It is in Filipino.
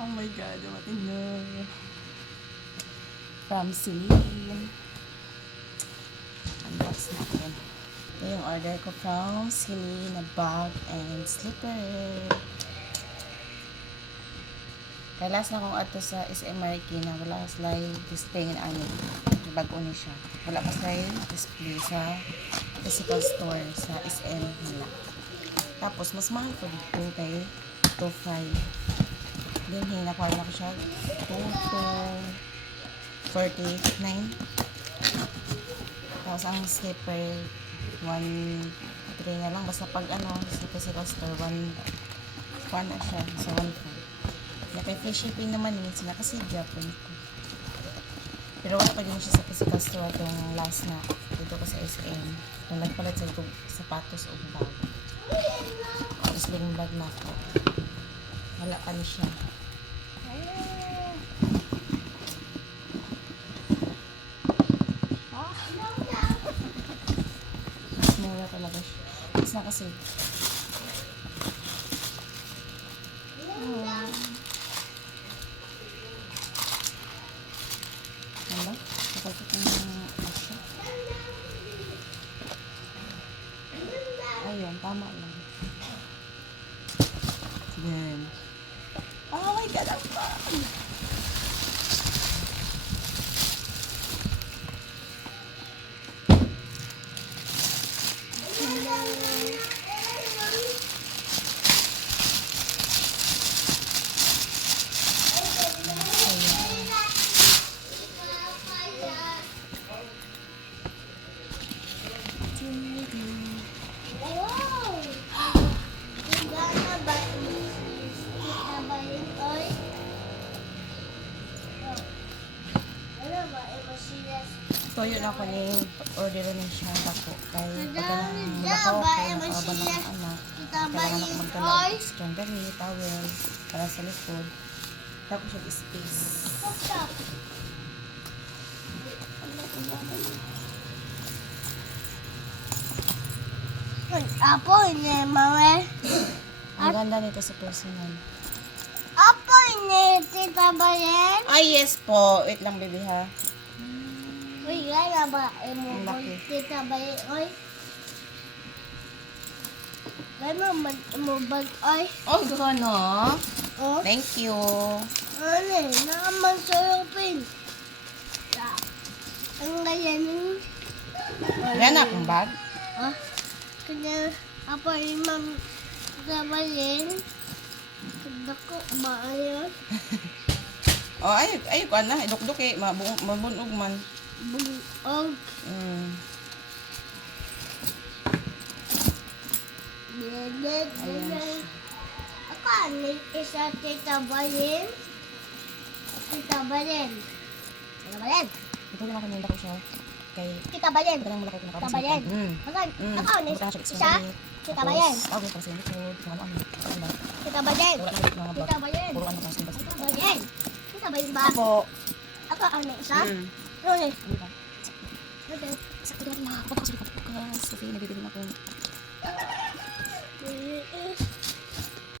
Oh my God, dumating na. From Celine. Unbox natin. Ito yung order ko from Celine na bag and slipper. Kaya last na kong ato sa SM Marikina, wala slide display ng ano. Bago ni siya. Wala pa slide display sa physical store sa SM nila. Tapos, mas mahal ko dito kay 2.5. Then, hinakuha na ko siya 2.49. Tapos, ang slipper 1.3 na lang. Basta pag ano, sa physical store, 1 na siya. So, 1.4. Kaya free shipping naman yun sila kasi Japan ko. Pero wala pa din siya sa physical store itong last na dito ko sa SM. Kung nagpalit sa itong sapatos o bag. O sling bag na ako. Wala pa ni siya. Mura talaga siya. Tapos nakasave. Wala? Kapagod ng asya. Ayun, tama lang. Yan. Oh my God, ang bag! Toyo na ko ni order rin siya bako kay pagka nakaw ko nakauban na ang anak kailangan ako magdala ng extra dami, towel para sa likod tapos yung space Apo ini mama. ang ganda nito sa personal. Apo ini tita Bayen. Ay yes po, wait lang baby ha. Uy, gana ba emo Ang laki. tita Bayen oy. Gana man emo bag oy. Oh gano, Oh. thank you. Ano, naman sa pin. Ang ganyan. Gana akong bag. Ah. Kanya apa imam tita Bayen. Dako ba ayon? Oh ay ko na idukduk eh mabunog man. Bugog. Ayan. Ayan. Ako, may isa tita Bayen. Tita Bayen. Tita Bayen. Ito naman kanina ko siya kay Tita Bayen. ito lang malaki Tita Bayen. Ako, may isa. Tita Bayen. Oh, gusto kasi ito. Ano ano? Tita Bayen. Wala na mga Tita bag. Bayen. Puro ano kasi basta. Tita Bayen. Tita Bayen ba? Ako. Ako, may isa. Mm. Ano eh? Ano ba? Okay. Sakto na. Punta ko sa likod. Kasi nabibili na ako. This is